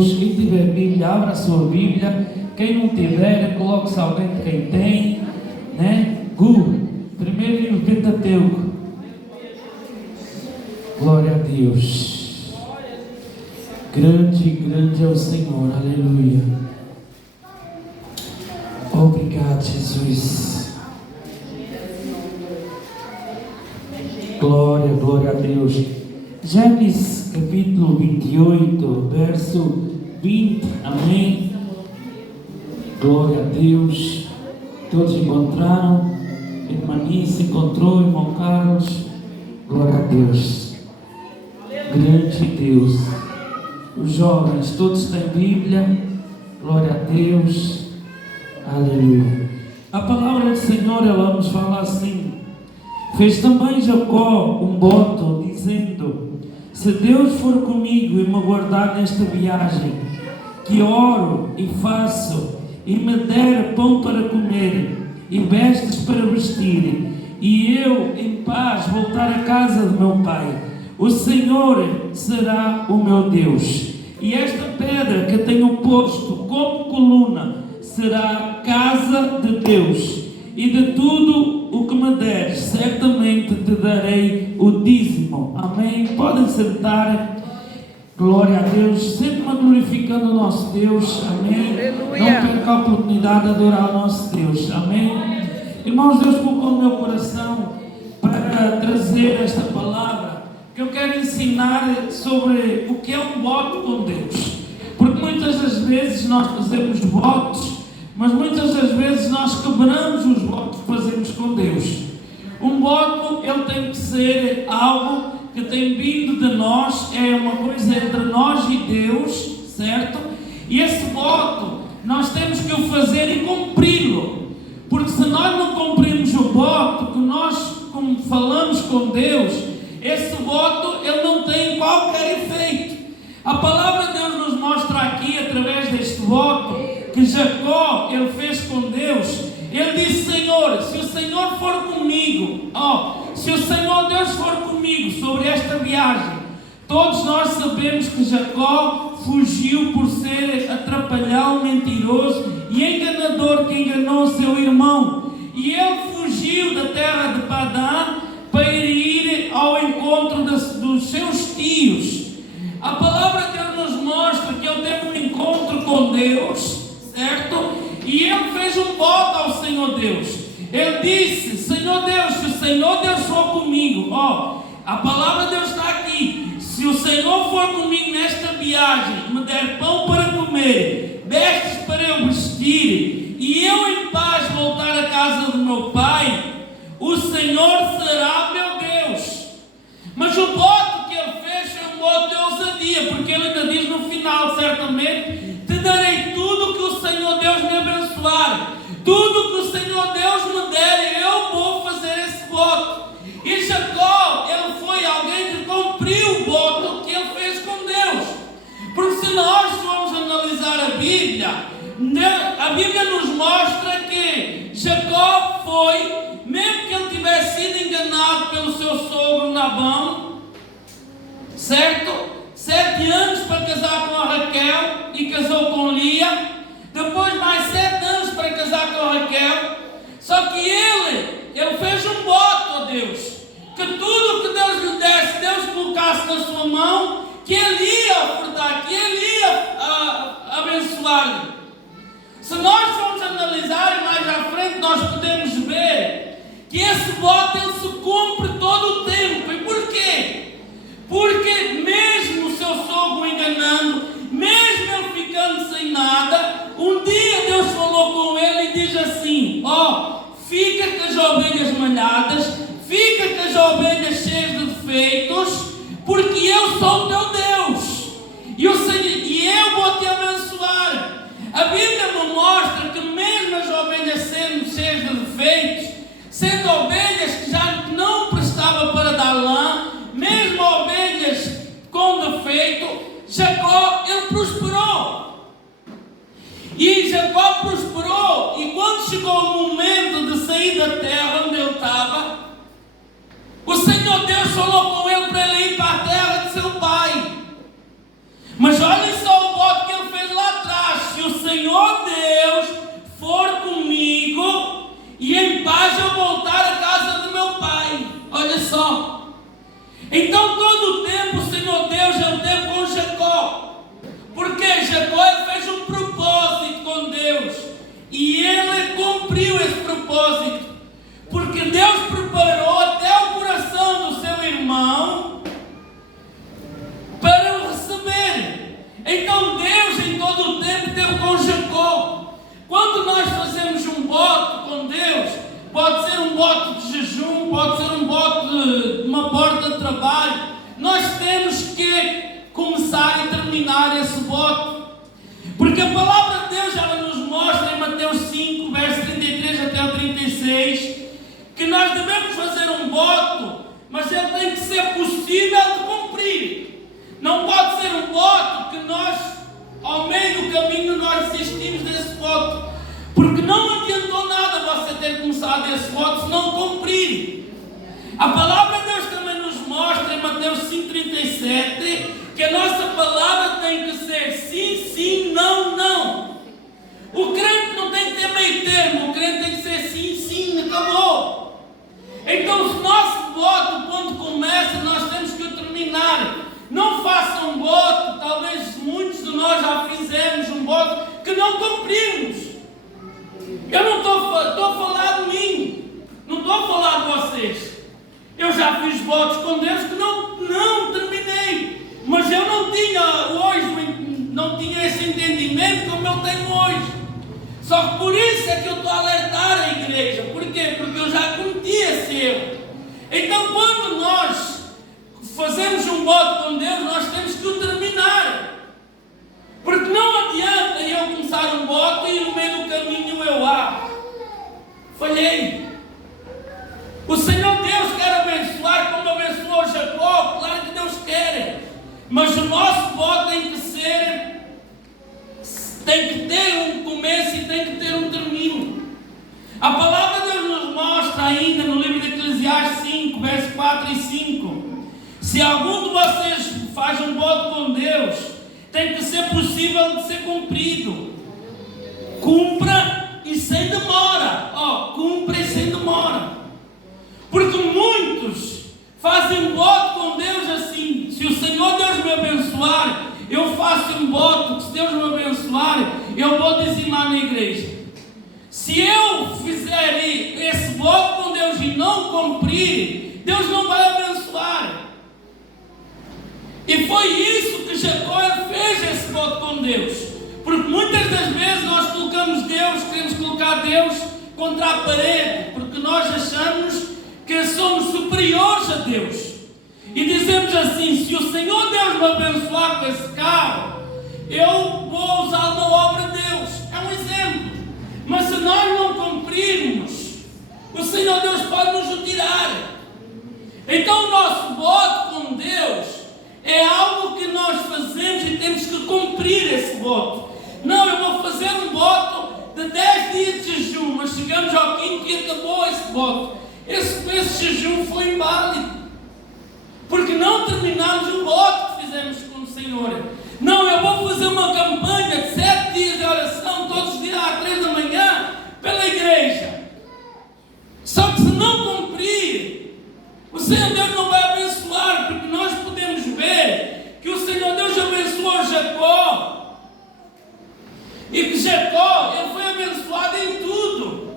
Quem tiver Bíblia, abra a sua Bíblia. Quem não tiver, coloque-se alguém de quem tem, né? Primeiro livro Pentateuco. Glória a Deus. Grande é o Senhor. Aleluia. Obrigado, Jesus. Glória a Deus. Gênesis capítulo 28, verso 20, amém. Glória a Deus. Todos encontraram? Irmã Nice encontrou, irmão Carlos. Glória a Deus. Grande Deus. Os jovens, todos têm Bíblia. Glória a Deus. Aleluia. A palavra do Senhor, ela nos fala assim: fez também Jacó um voto, dizendo: se Deus for comigo e me guardar nesta viagem, que oro e faço, e me der pão para comer, e vestes para vestir, e eu em paz voltar à casa de meu pai, o Senhor será o meu Deus. E esta pedra que tenho posto como coluna será a casa de Deus. E de tudo o que me deres, certamente te darei o dízimo. Amém? Podem sentar. Glória a Deus. Sempre glorificando o nosso Deus. Amém? Aleluia. Não perca a oportunidade de adorar o nosso Deus. Amém? Irmãos, Deus colocou no meu coração para trazer esta palavra, que eu quero ensinar sobre o que é um voto com Deus. Porque muitas das vezes nós fazemos votos, mas muitas das vezes nós quebramos os votos que fazemos com Deus. Um voto, ele tem que ser algo que tem vindo de nós, é uma coisa entre nós e Deus, certo? E esse voto, nós temos que o fazer e cumpri-lo. Porque se nós não cumprirmos o voto que nós falamos com Deus, esse voto, ele não tem qualquer efeito. A palavra de Deus nos mostra aqui, através deste voto, que Jacó, ele fez com Deus. Ele disse: Senhor, se o Senhor for comigo, se o Senhor Deus for comigo sobre esta viagem. Todos nós sabemos que Jacó fugiu por ser atrapalhão, mentiroso e enganador, que enganou o seu irmão. E ele fugiu da terra de Padã para ir ao encontro dos seus tios. A palavra de Deus nos mostra que ele teve um encontro com Deus, certo? E ele fez um voto ao Senhor Deus. Ele disse: Senhor Deus, se o Senhor Deus for comigo, a palavra de Deus está aqui. Se o Senhor for comigo nesta viagem, me der pão para comer, vestes para eu vestir, e eu em paz voltar à casa do meu pai, o Senhor será meu Deus. Mas o voto que ele fez foi um voto de ousadia, porque ele ainda diz no final, certamente: te darei tudo que o Senhor Deus me abençoar. Tudo que o Senhor Deus me der, eu vou fazer esse voto. E Jacó, ele foi alguém que cumpriu o voto que ele fez com Deus. Porque se nós formos analisar a Bíblia nos mostra que Jacó foi, mesmo que ele tivesse sido enganado pelo seu sogro Labão, certo? 7 anos para casar com a Raquel e casou com Lia. Depois mais 7 anos para casar com a Raquel. Só que ele fez um voto a Deus, que tudo que Deus lhe desse, Deus colocasse na sua mão, que ele ia ofertar, que ele ia abençoar-lhe. Se nós formos analisar mais à frente, nós podemos ver que esse voto ele se cumpre todo o tempo. E porquê? Porque mesmo o seu sogro enganando, mesmo ele ficando sem nada, um dia Deus falou com ele e diz assim: fica com as ovelhas malhadas, fica com as ovelhas cheias de defeitos, porque eu sou o teu Deus, e eu vou te abençoar. A Bíblia me mostra que mesmo as ovelhas sendo cheias de defeitos, sendo ovelhas que já não prestavam para dar lã, mesmo ovelhas com defeito, Jacó, ele prosperou. E Jacó prosperou, e quando chegou o momento de sair da terra onde ele estava, o Senhor Deus falou com ele para ele ir para a terra de seu pai. Mas olhem só o voto que em todo o tempo teve com Jacó. Quando nós fazemos um voto com Deus, pode ser um voto de jejum, pode ser um voto de uma porta de trabalho, nós temos que começar e terminar esse voto. Porque a palavra de Deus, ela nos mostra em Mateus 5, verso 33 até o 36, que nós devemos fazer um voto, mas ele tem que ser possível de cumprir. Não pode ser um voto que nós, ao meio do caminho, nós desistimos desse voto. Porque não adiantou nada você ter começado esse voto se não cumprir. A palavra de Deus também nos mostra em Mateus 5,37 que a nossa palavra tem que ser sim, sim, não, não. O crente não tem que ter meio termo, o crente tem que ser sim, sim, acabou. Então, se o nosso voto, quando começa, nós temos que o terminar. Não faça um voto, talvez muitos de nós já fizemos um voto que não cumprimos. Eu não estou a falar de mim, não estou a falar de vocês. Eu já fiz votos com Deus que não terminei, mas eu não tinha hoje, não tinha esse entendimento como eu tenho hoje. Só que por isso é que eu estou a alertar a igreja. Por quê? Porque eu já cometi esse erro. Então, quando nós fazemos um voto com Deus, nós temos que o terminar. Porque não adianta eu começar um voto e no meio do caminho eu falhei. O Senhor Deus quer abençoar como abençoou Jacó, claro que Deus quer. Mas o nosso voto tem que ter um começo e tem que ter um termino. A palavra de Deus nos mostra ainda no livro de Eclesiastes 5, versos 4 e 5. Se algum de vocês faz um voto com Deus, tem que ser possível de ser cumprido. Cumpra e sem demora. Cumpra e sem demora. Porque muitos fazem voto com Deus assim: se o Senhor Deus me abençoar, eu faço um voto que se Deus me abençoar, eu vou dizimar na igreja. Se eu fizer esse voto com Deus e não cumprir, Deus não vai abençoar. E foi isso que Jacó fez, esse voto com Deus. Porque muitas das vezes nós colocamos Deus, queremos colocar Deus contra a parede, porque nós achamos que somos superiores a Deus. E dizemos assim: se o Senhor Deus me abençoar com esse carro, eu vou usar na obra de Deus. É um exemplo. Mas se nós não cumprirmos, o Senhor Deus pode nos o tirar. Então o nosso voto com Deus é algo que nós fazemos e temos que cumprir esse voto. Não, eu vou fazer um voto de 10 dias de jejum, mas chegamos ao quinto e acabou esse voto. Esse jejum foi inválido, porque não terminamos o voto que fizemos com o Senhor. Não, eu vou fazer uma campanha de 7 dias de oração, todos os dias às 3 da manhã, pela igreja. Só que se não cumprir, o Senhor Deus não vai abençoar, porque nós podemos ver que o Senhor Deus abençoou Jacó. E que Jacó, ele foi abençoado em tudo.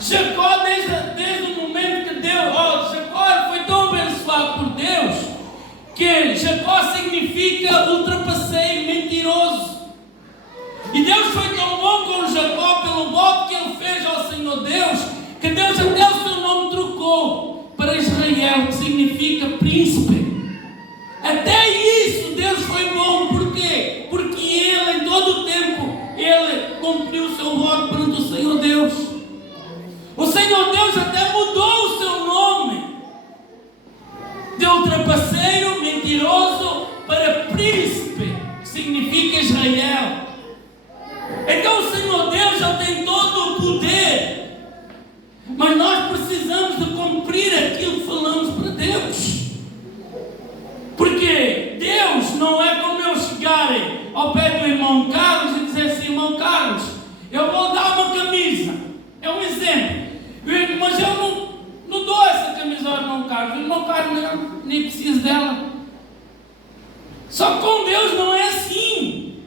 Jacó, desde o momento que Deus, Jacó foi tão abençoado por Deus, que Jacó significa ultrapasseio, mentiroso. E Deus foi tão bom com Jacó pelo voto que ele fez ao Senhor Deus, que Deus até o seu nome trocou para Israel, que significa príncipe. Até isso Deus foi bom. Por quê? Porque ele, em todo o tempo, ele cumpriu o seu voto perante o Senhor Deus. O Senhor Deus até mudou o seu nome de ultrapasseiro, mentiroso, para príncipe, que significa Israel. Então o Senhor Deus já tem todo o poder, mas nós precisamos de cumprir aquilo que falamos para Deus. Porque Deus não é como eu chegar ao pé do irmão Carlos e dizer assim: irmão Carlos, eu vou dar uma camisa. É um exemplo. Mas eu não dou essa camisa ao irmão Carlos. O irmão Carlos nem precisa dela. Só que com Deus não é assim.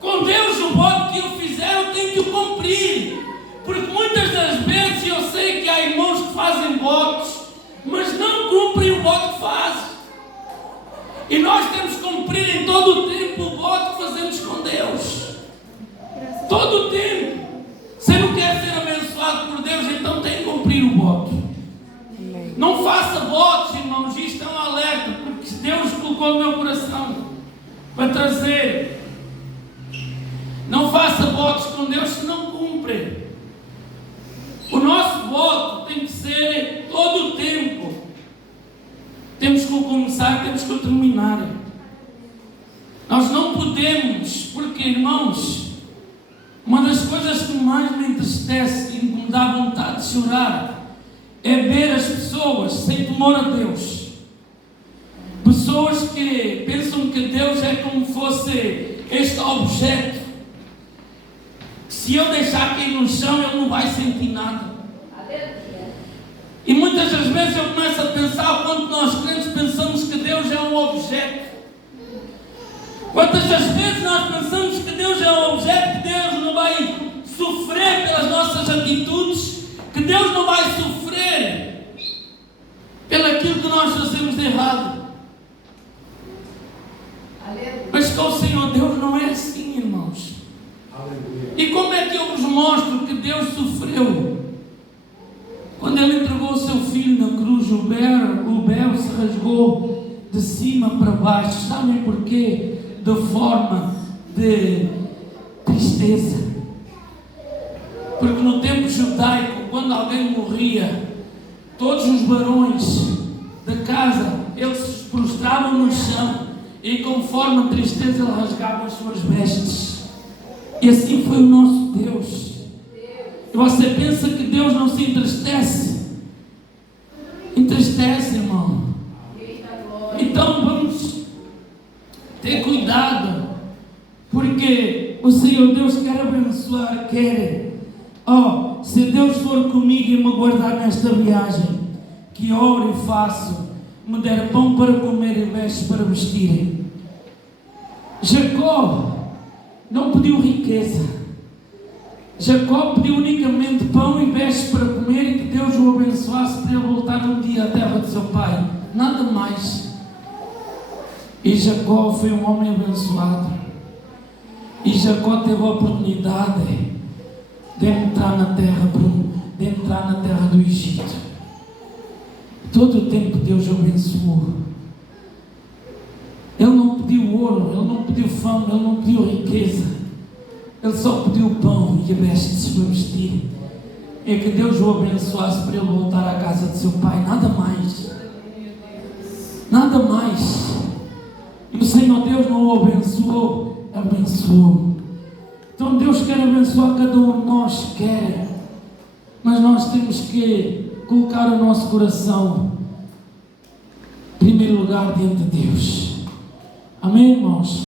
Com Deus, o voto que eu fizer, eu tenho que o cumprir. Porque muitas das vezes eu sei que há irmãos que fazem votos, mas não cumprem o voto que fazem. E nós temos que cumprir em todo o tempo o voto que fazemos com Deus. Deus. Todo o tempo. Se não quer ser abençoado por Deus, então tem que cumprir o voto. Não faça votos, irmãos. Isto é um alerta, porque Deus colocou no meu coração para trazer. Não faça votos com Deus se não cumpre. O nosso voto tem que ser todo o tempo. Temos que começar, temos que terminar. Nós não podemos, porque, irmãos, uma das coisas que mais me entristece e me dá vontade de chorar é ver as pessoas sem temor a Deus. Pessoas que pensam que Deus é como fosse este objeto. Se eu deixar cair no chão, Ele não vai sentir nada. E muitas das vezes eu começo a pensar, quando nós crentes pensamos que Deus é um objeto. Quantas das vezes nós pensamos que Deus é um objeto, que Deus não vai sofrer pelas nossas atitudes, que Deus não vai sofrer pelo aquilo que nós fazemos de errado. Mas com o Senhor Deus não é assim, irmãos. E como é que eu vos mostro que Deus sofreu? Quando Ele entregou o seu filho na cruz, o véu se rasgou de cima para baixo. Sabem porquê? De forma de tristeza. Porque no tempo judaico, quando alguém morria, todos os varões da casa, eles se prostravam no chão e com forma de tristeza rasgavam as suas vestes. E assim foi o nosso Deus. E você pensa que Deus não se entristece? Entristece, irmão. Então vamos ter cuidado, porque o Senhor Deus quer abençoar, quer. Se Deus for comigo e me guardar nesta viagem, que oro e faço, me der pão para comer e vestes para vestir. Jacó não pediu riqueza. Jacó pediu unicamente pão e vestes para comer e que Deus o abençoasse para ele voltar um dia à terra de seu pai. Nada mais. E Jacó foi um homem abençoado. E Jacó teve a oportunidade de entrar na terra do Egito. Todo o tempo Deus o abençoou. Ele não pediu ouro, ele não pediu fama, ele não pediu riqueza. Ele só pediu pão e vestes para vestir. É que Deus o abençoasse para ele voltar à casa de seu pai. Nada mais. Nada mais. E o Senhor Deus não o abençoou, abençoou. Então Deus quer abençoar cada um de nós, quer. Mas nós temos que colocar o nosso coração em primeiro lugar diante de Deus. Amém, irmãos?